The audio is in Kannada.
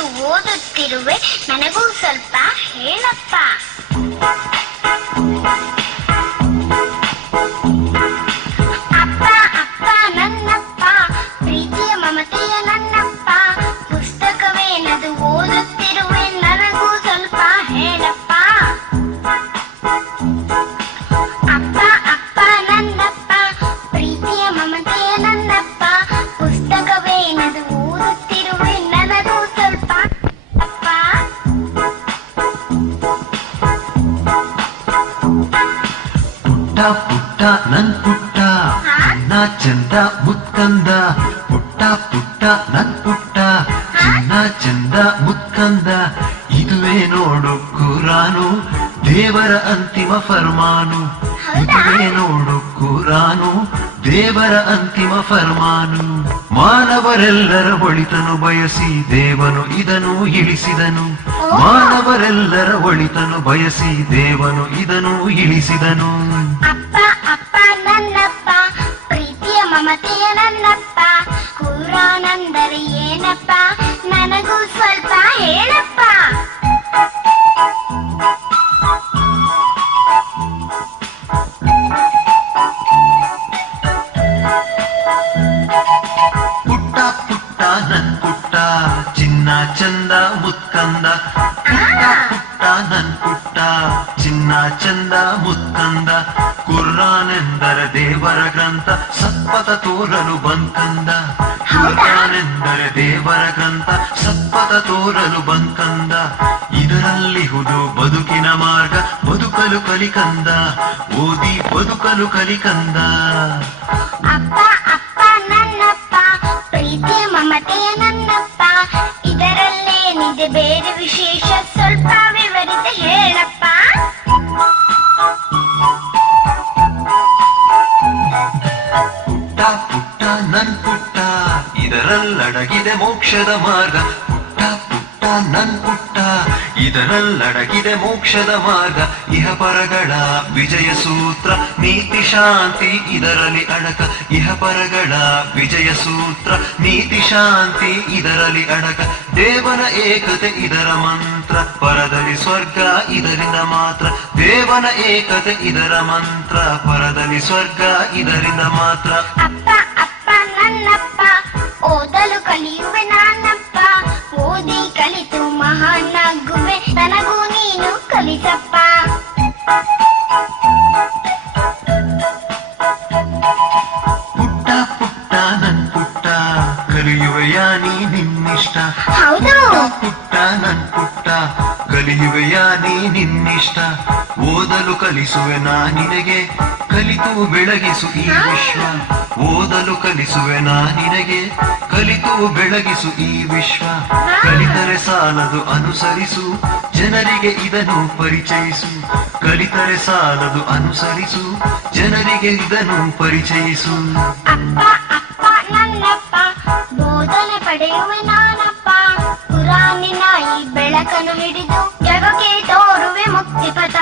ನನ್ನದು ಓದುತ್ತಿರುವೆ, ನನಗೂ ಸ್ವಲ್ಪ ಹೇಳಪ್ಪ. ಅಪ್ಪ ಅಪ್ಪ ನನ್ನಪ್ಪ, ಪ್ರೀತಿಯ ಮಮತೆಯ ನನ್ನಪ್ಪ, ಪುಸ್ತಕವೇನದು ಓದುತ್ತಿರುವೆ, ನನಗೂ ಸ್ವಲ್ಪ ಹೇಳಪ್ಪ. ಅಪ್ಪ ಅಪ್ಪ ನನ್ನಪ್ಪ, ಪ್ರೀತಿಯ ಮಮತೆಯ ನನ್ನಪ್ಪ, ಪುಸ್ತಕವೇನದು ಓದುತ್ತಿರುವೆ, ನನಗೂ ಸ್ವಲ್ಪ ಅಪ್ಪ. ಪುಟ್ಟ ಪುಟ್ಟ ನನ್ ಪುಟ್ಟ ಚಿನ್ನ ಚಂದ ಮುತ್ಕಂದ, ಪುಟ್ಟ ಪುಟ್ಟ ನನ್ ಪುಟ್ಟ ಚಿನ್ನ ಚಂದ ಮುತ್ಕಂದ, ಇದುವೇ ನೋಡು ಕುರಾನು ದೇವರ ಅಂತಿಮ ಫರ್ಮಾನು, ಇದುವೇ ನೋಡು ಕುರಾನು ದೇವರ ಅಂತಿಮ ಫರ್ಮಾನು. ಮಾನವರೆಲ್ಲರ ಒಳಿತನು ಬಯಸಿ ದೇವನು ಇದನ್ನು ಇಳಿಸಿದನು, ಮಾನವರೆಲ್ಲರ ಒಳಿತನು ಬಯಸಿ ದೇವನು ಇದನ್ನು ಇಳಿಸಿದನು. ಅಪ್ಪ ಅಪ್ಪ ನನ್ನಪ್ಪ, ಪ್ರೀತಿಯ ಮಮತೆಯ ನನ್ನಪ್ಪ, ಕುರಾನಂದರೆ ಏನಪ್ಪ, ನನಗೂ ಸ್ವಲ್ಪ ಹೇಳಪ್ಪ. ಪುಟ್ಟ ಪುಟ್ಟ ನನ್ ಪುಟ್ಟ ಚಿನ್ನ ಚಂದ ಮುತ್ಕಂದ, ಪುಟ್ಟ ಪುಟ್ಟ ನನ್ ಪುಟ್ಟ ಚಿನ್ನ ಚಂದ ಮುತ್ಕಂದ, ಕುರ್ಆನೆಂದರೆ ದೇವರ ಗ್ರಂಥ ಸತ್ಪಥ ತೋರಲು ಬಂದ್ಕಂದ, ಕುರ್ಆನೆಂದರೆ ದೇವರ ಗ್ರಂಥ ಸತ್ಪಥ ತೋರಲು ಬಂದ್ಕಂದ, ಇದರಲ್ಲಿಹುದು ಬದುಕಿನ ಮಾರ್ಗ ಬದುಕಲು ಕಲಿಕಂದ, ಓದಿ ಬದುಕಲು ಕಲಿಕಂದ. ಅಪ್ಪ ಅಪ್ಪ ನನ್ನಪ್ಪ, ಪ್ರೀತಿಯ ಮಮತೆಯ ನನ್ನಪ್ಪ, ಇದರಲ್ಲೇನಿದೆ ಬೇರೆ ವಿಶೇಷ, ಸ್ವಲ್ಪ ವಿವರಿಸಿ ಹೇಳಪ್ಪ. ಪುಟ್ಟ ಪುಟ್ಟ ನನ್ ಪುಟ್ಟ ಇದರಲ್ಲಡಗಿದೆ ಮೋಕ್ಷದ ಮಾರ್ಗ, ಪುಟ್ಟ ಪುಟ್ಟ ನನ್ ಪುಟ್ಟ ಇದರಲ್ಲಡಗಿದೆ ಮೋಕ್ಷದ ಮಾರ್ಗ, ಇಹಪರಗಳ ವಿಜಯ ಸೂತ್ರ ನೀತಿ ಶಾಂತಿ ಇದರಲ್ಲಿ ಅಡಕ, ಇಹಪರಗಳ ವಿಜಯ ಸೂತ್ರ ನೀತಿ ಶಾಂತಿ ಇದರಲ್ಲಿ ಅಡಕ, ದೇವನ ಏಕತೆ ಇದರ ಮಂತ್ರ, ಪರದಲ್ಲಿ ಸ್ವರ್ಗ ಇದರಿಂದ ಮಾತ್ರ, ದೇವನ ಏಕತೆ ಇದರ ಮಂತ್ರ, ಪರದಲ್ಲಿ ಸ್ವರ್ಗ ಇದರಿಂದ ಮಾತ್ರ. ಅಪ್ಪ ಅಪ್ಪ ನನ್ನಪ್ಪ, ಓದಲು ಕಲಿಯುವೆ ನಾನಪ್ಪ, ಓದಿ ಕಲಿತು ಮಹಾನಾಗುವೆ, ನನಗೂ ನೀನು ಕಲಿಸಪ್ಪ. ಪುಟ್ಟ ಪುಟ್ಟ ನನ್ ಪುಟ್ಟ ಕಲಿಯುವೆಯ ನೀ ನಿನ್ನಿಷ್ಟ, ಹೌದು ಪುಟ್ಟ ನನ್ ಪುಟ್ಟ ಕಲಿಯುವೆಯ ನೀ ನಿನ್ನಿಷ್ಟ, ಓದಲು ಕಲಿಸುವೆ ನಾ ನಿನಗೆ ಕಲಿತು ಬೆಳಗಿಸು ಈ ವಿಶ್ವ, ಓದಲು ಕಲಿಸುವೆ ನಾ ನಿನಗೆ ಕಲಿತು ಬೆಳಗಿಸು ಈ ವಿಶ್ವ, ಕಲಿತರೆ ಸಾಲದು ಅನುಸರಿಸು ಜನರಿಗೆ ಇದನ್ನು ಪರಿಚಯಿಸು, ಕಲಿತರೆ ಸಾಲದು ಅನುಸರಿಸು ಜನರಿಗೆ ಇದನ್ನು ಪರಿಚಯಿಸು. ಅಪ್ಪ ಅಪ್ಪ ನನ್ನಪ್ಪ, ಬೋಧನೆ ಪಡೆಯುವೆ ನಾನಪ್ಪ, ಕುರಾನಿನ ಈ ಬೆಳಕನ್ನು ಹಿಡಿದು ಜಗಕ್ಕೆ ತೋರುವೆ ಮುಕ್ತಿಪಥ.